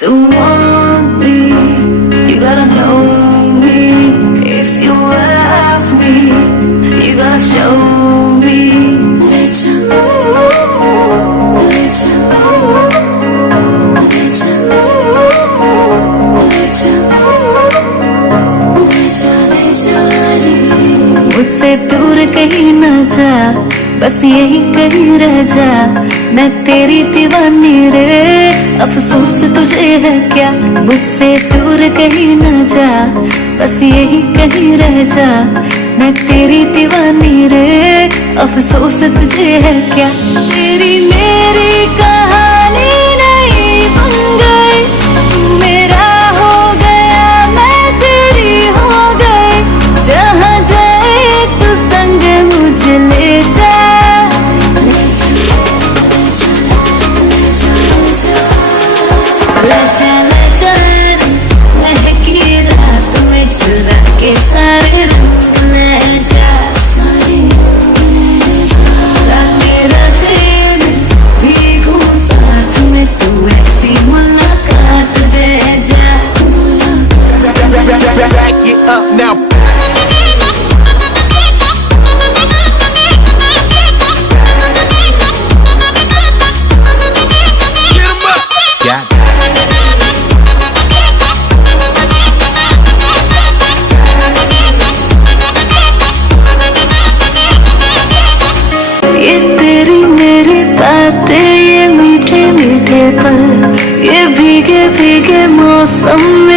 to want me. You gotta know me. If you love me, you gotta show me. Leja, Leja, Leja, Leja, Leja, Leja। मुझसे दूर कहीं ना जा, बस यही कहीं रह जा। मैं तेरी दीवानी रे, अफसोस तुझे है क्या। मुझसे दूर कहीं ना जा, बस यही कहीं रह जा। मैं तेरी दीवानी रे, अफसोस तुझे है क्या। तेरी मेरी कहानी नहीं बन गई, तू मेरा हो गया, मैं तेरी हो गई। जहाँ जाए तू संग मुझे ले जा। लेजा, लेजा, महकी रात में चुरा के सारे रंग ले जा। राते राते में भीगूं साथ में, तू ऐसी मुलाकात दे जा। Back it up now. Get 'em up. Got it. ये तेरी मेरी बातें, ये मीठे मीठे पल, ये भीगे भीगे मौसम